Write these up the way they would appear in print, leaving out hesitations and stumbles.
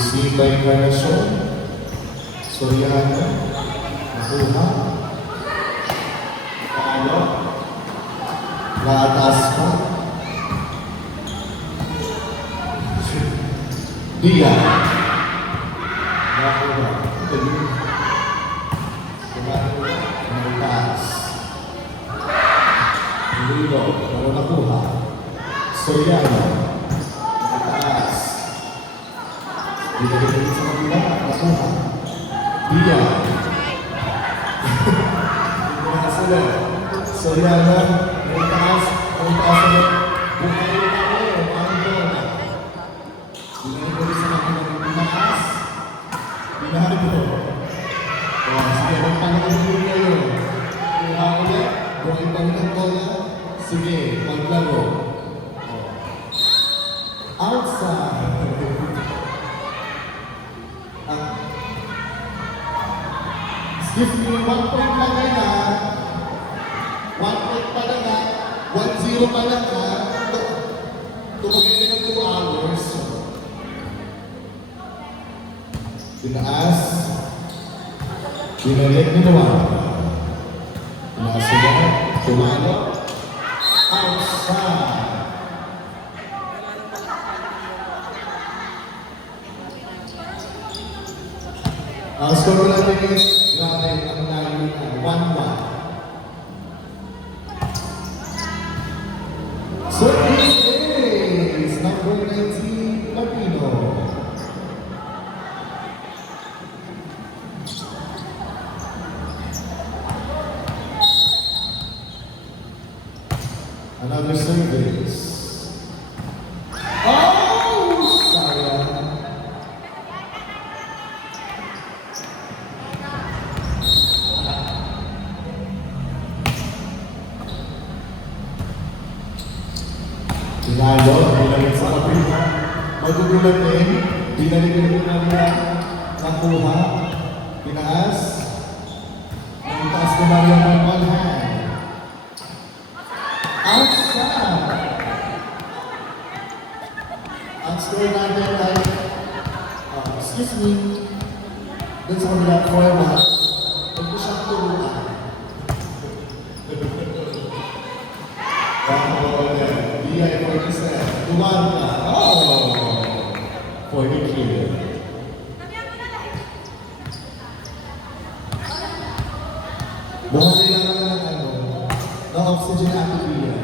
Received by Encarnacion. Soriano. Nakuha. Paano? Naatas pa. Dia. Nakuha. Naatas. Lilo. Pero nakuha. Soriano. Naatas. Binigay sa kanila. Nakuha. Dia. Soriano. Naatas. Naatas ulit. Bukay ulit. Ang doon. Binigay sa kanila. Naatas. Binigay ko. Sige, magpangalaman mo kayo. Kuha ulit. Bukay pangalaman ko na. Sige, maglaro. Outside. Excuse me, 1 point lang kayo na. 1 point pa lang ha. 1-0 pa lang ha. Tumagin ka ng 2 hours. Tinaas. Binalik ni Noah. Tinaas sila. Tumalo. Outside. Ang score natin is, grabe, ang nalito na, 1-1. So this is number 19, Latino. Another service. Oh, sayang. Tinalo, binalik sa kapila. Magugulat din, binalik na nila, nakuha, tinaas, nangitaas ko na rin ang one hand. Outside! Ang score natin ay, excuse me, dun sa kanila, format, huwag ko siyang turuan. Tuwan ka. Oh! For the kill. Buhay lang naman ng oxygen activity.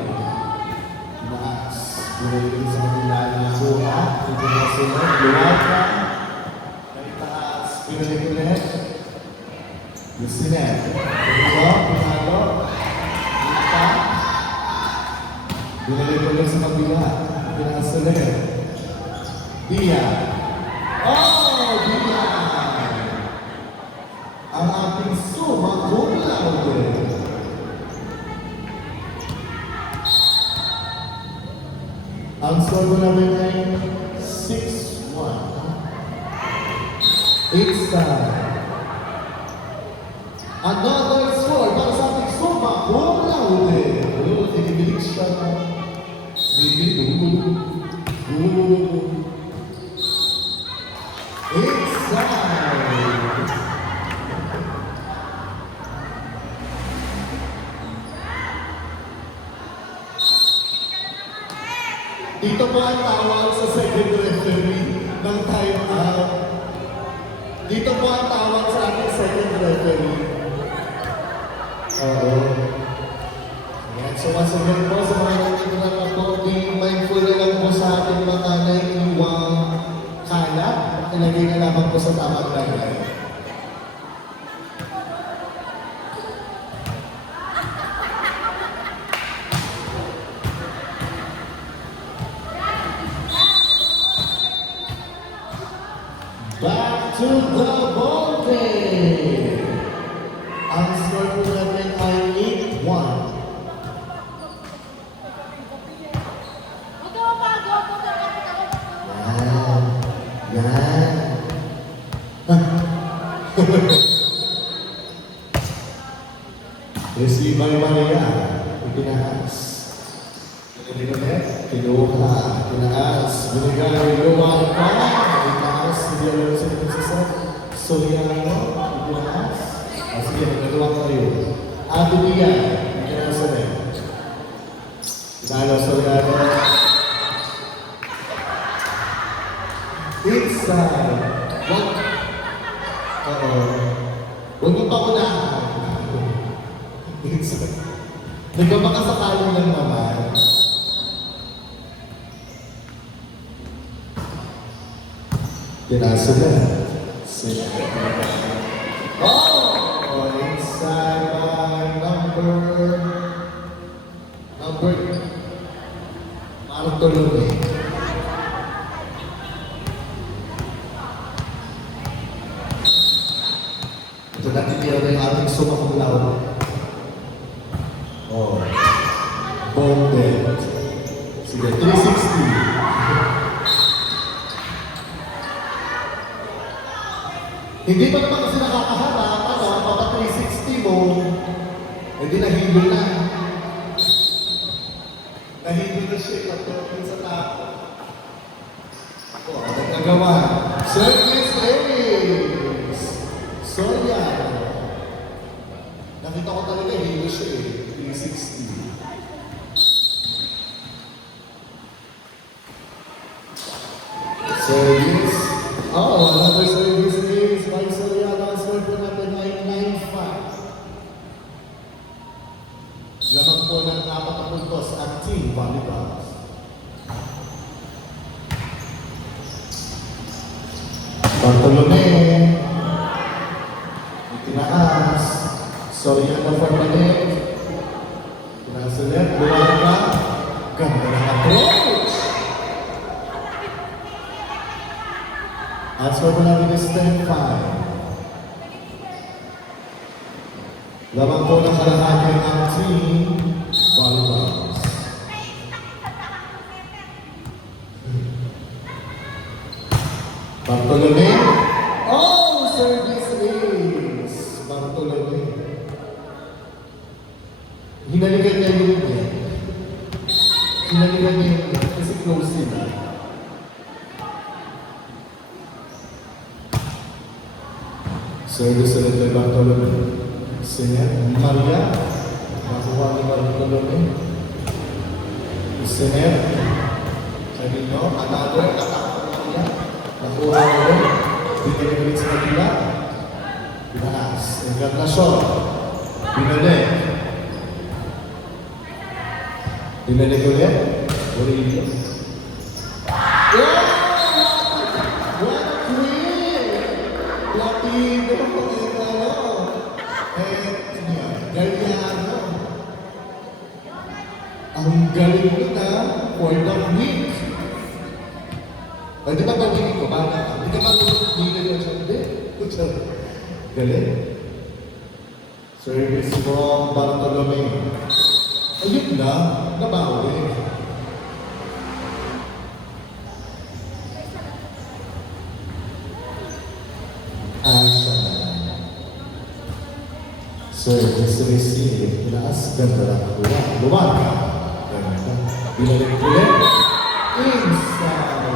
Mas, buhay sa kanila na buha. Ito na sila. Luwag ka. Naitaas. Pinalik ulit. Yung sinet. Ito. Pinalo. Ita. Binalik ulit sa kabila. Pinasulit. Dia. Oh, Dia! Ang ating sumagulaw din. Ang score mo namin ay 6-1. 8-star. Another score para sa ating sumagulaw din. Tinibilig siya na. Dito po ang tawag sa second referee ng time out. Dito po ang tawag sa ating second referee. Oo. So once again po, sa mga nagtitulad na po, be mindful na lang po sa ating mga naiiwang kalat. Ilagay na lamang po sa tamang lagay. Back to the ball game! Ang score po natin ay 8-1. Yan. Receive by Maria. Itinaas. Kinuha. Tinaas. Binigay. Lumayan pa. Itinaas. Itaas, hindi alam sa ito sa set. Soriano, itaas. Sige, nagagawa kayo. Ate Pia, itaas sa net. Italo, Soriano. Inside. Wag. Oo. Huwag mo pa unahan. Inside. Nagkamakasakali lang naman. Tinaso na. Oh! Inside by number... Parang tulog eh. Ito natin yung ating sumakulaw. Oh. Bonded. Sige, 360. Hindi pa naman kasi nakakaharap, ano, papa 360 mo, hindi nahilo na. Nahilo na siya, patuloy sa tao. O, nagkagawa. Service Ace! Soya! Nakita ko talaga, hilo siya eh, 360. Service. Oh, another service is by Soriano. Serve po natin ay 9-5. Lamang po ng 4 na puntos at team volleyball. Bartolome. Itinaas. Soriano for the net. Itinaas ulit. Buwaga. Ganda ng approach. As for the natin is 10-5. Lamang po ng kalahati ang team volleyballs. Bartolome. Oh! Service ace! Bartolome. Hinalikan niya yung net. Hinalikan niya yung net kasi close sila. Service ulit kay Bartolome. Siner, Maria. Nakuha ni Bartolome. Siner. Sabi nyo, another attack ng Maria. Nakuha ulit. Binalik ulit sa kabila. Binaas. Encarnacion. Binalik. Binalik ulit. Aurelio. Latino, Galliano. Ang galing mo na for the week. Pwede ba pagiging ko? Baka hindi ka mag-nila yun siya. Hindi. Galing. Service from Bartolome. Ayun na, nabawi. Service receive. Tinaas. Ganda lang ako. Lumaga. Ganda. Binalik ulit. Inside.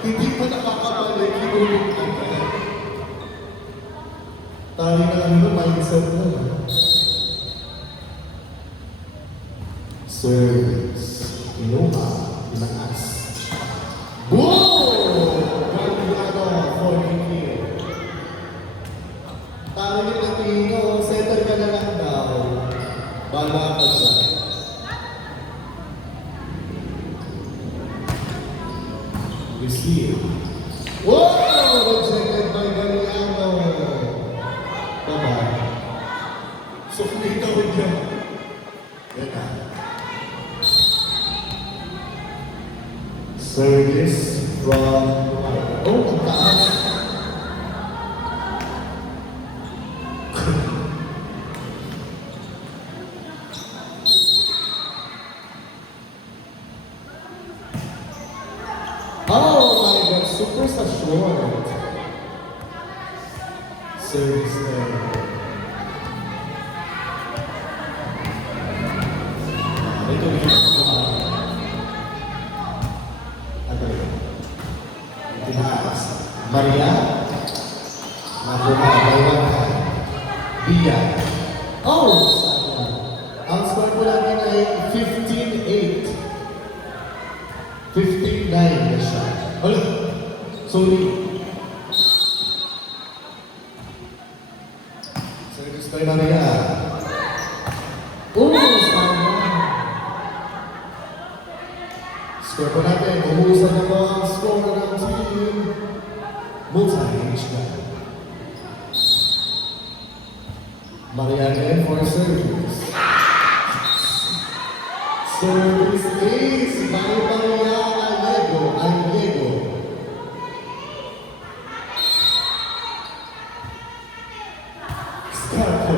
Hindi pa nakakabalik. Hinulog agad. Tari na lang yung mindset na lang. Service. Inuha. Tinaas. Boom! Galliano for the kill. Tari ni Latino. Setter ka na lang daw. Bala ka siya. Receive. Whoa! Rejected by Galliano. Bye-bye. So, kumita ko dyan. Yan na. Service from... Oh, ang taas. Oh my God, super sa short. Service there. Ito yung Tinaas. Maria. Oh, sayang. Ang score po namin ay 15-8. 15-9 na siya. Hala, sorry. Service by Maria. Oh, sayang. Score po natin. Umuusan na po ang score ng team. Multi-age na. Mariana for service. Service is by Maria Allego. Scarco.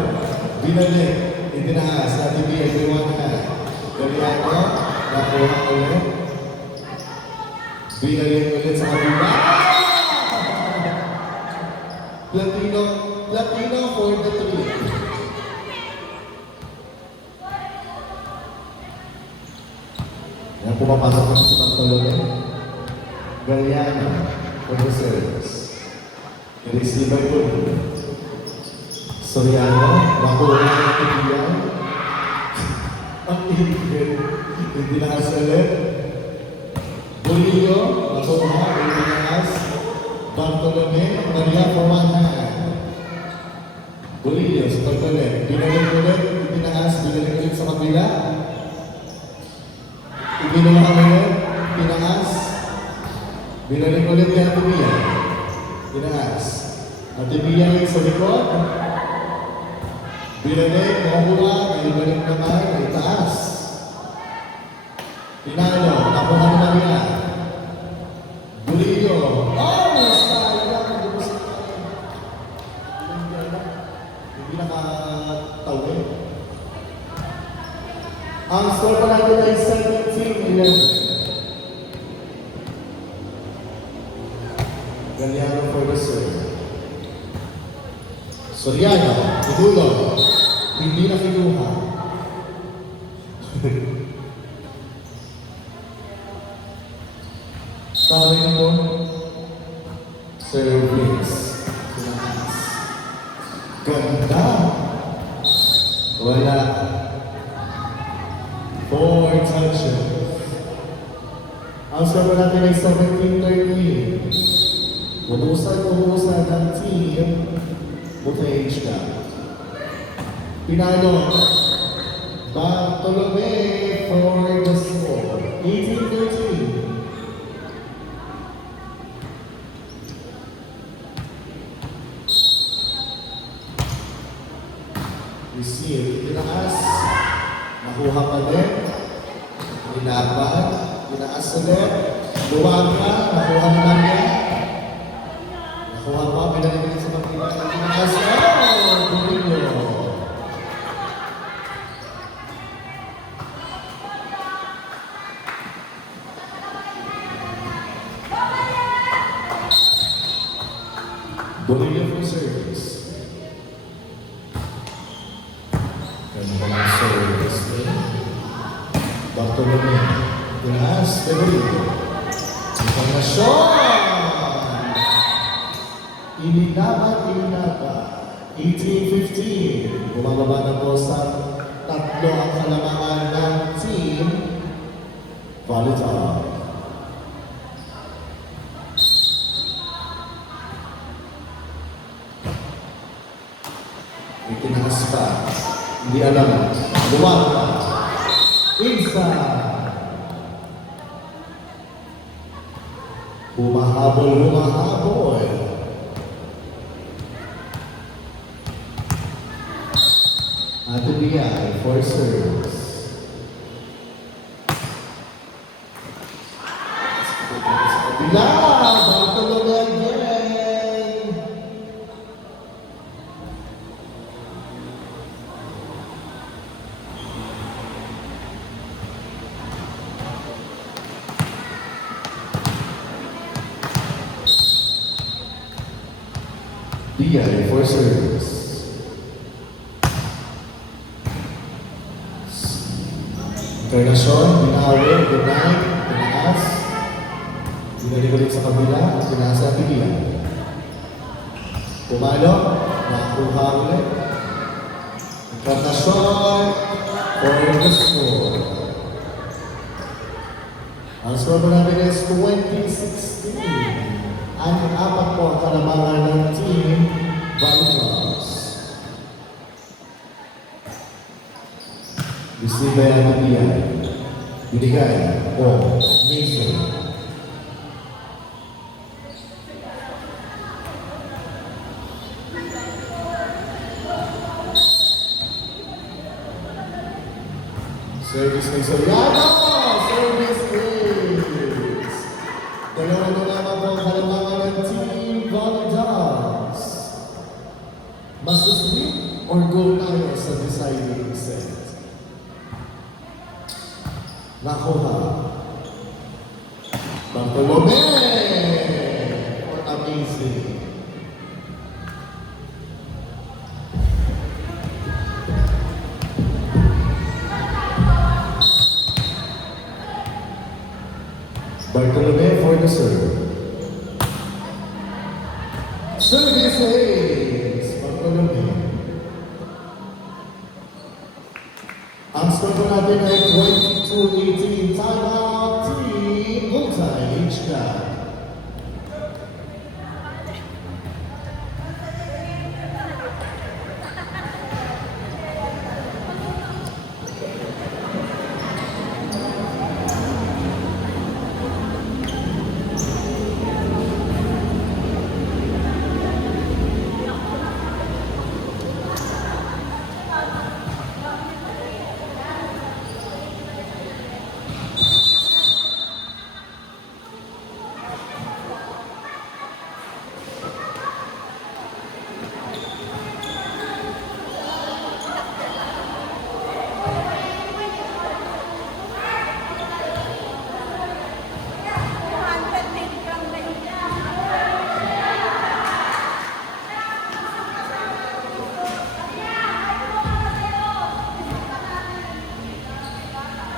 Binalik. Itinaas. Natin everyone na. Mariana. Nakuha ulit. Binalik ulit sa kabila. Latino for the three. Yan, pumapasok ako sa Bartolome. Galiana for the service. I-receiver po. Soriano, nakuha ng Tibian. Ang ibig. Hindi nakasalit. Burillo, nakuha. Hindi nakas. Bartolome, Maria for one hand. Burillo, sa Bartolome. Binalik ulit, itinaas, binalik ulit sa kabila. Ibinuha ulit, tinaas. Binalik ulit kay Atibia. Tinaas. Atibia sa likod. Binalik, makuha, naibalik naman, itaas. Tinalo, nakuha ni Maria. Burillo. Hindi nakatawin. Ang score pa natin ay 17-11. Galiano for the serve. Soriano, idulo. Hindi na kinuha. Tawin mo. Service. Tinaas. Ganda. Wala. 4 touches. Ang score natin ay 17-13. Umuusan ng team. Multi-age ka. Pinalo. Bartolome for the score. 18-13. Receive, tinaas, nakuha pa din, nilaban, tinaas ulit, luwaga, nakuha naman niya, nakuha pa, pinalitin sa kapila, tinaas, Burillo. Burillo for service. Ganda ng service din. Bartolome. Tinaas, Burillo. Internasyon! Ilinaban. 18-15. Bumababa na po sa tatlo ang kalamangan ng team. Volleyball. Itinaas pa. Hindi alam. Luwag. Inside. Humahabol. Atibia for service. Bila! Bartolome again! Dia for service. Internasyon, binawin, deny, tinaas. Binalik ulit sa kabila, tinaas sa Dia. Pumalo, nakuha ulit. From the shot for the score. Ang score po natin is 2016. Ang apat po ang kalamangan ng Team Volleyball. Receive by Anapia. Binigay po Mason. Service ni Soriano! Service is! Dalawa na naman po ang kalamangan ng Team Volleyball. Mas sweep or go tayo sa deciding set? Nakuha. Bartolome! Amazing. Bartolome for the serve. Service ace. Bartolome. Ang score po natin ay 22-18. Time out, Team Multi-HCAP.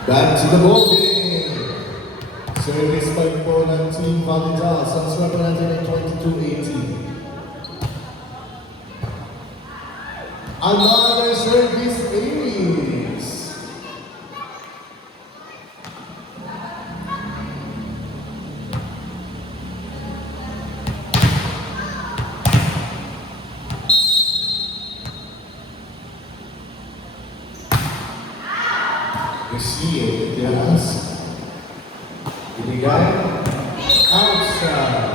Back to the ball game. Service by po ng Team Volleyball. Ang score po natin ay 22-18. Another service ace. Receive, yes. Ibigay. Outside.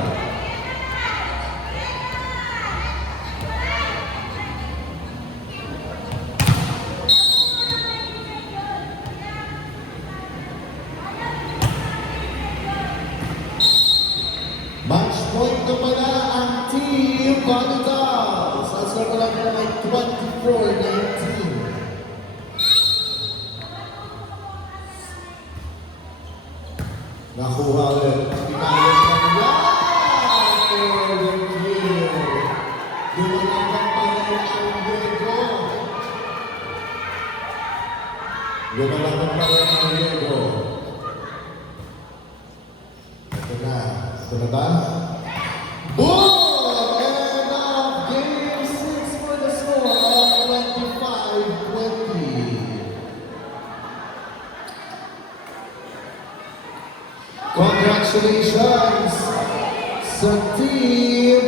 Match point na pala ang Team Volleyball. Sa score ko lang ay 24-19. Nakuha ulit. Pinayos na nila. For the kill. Lumalaban pa rin ang Diego. Lumalaban pa rin ang Diego. Ito na. Ito na ba? Boom! End of game 6 for the score of 25-20. Congratulations sa Team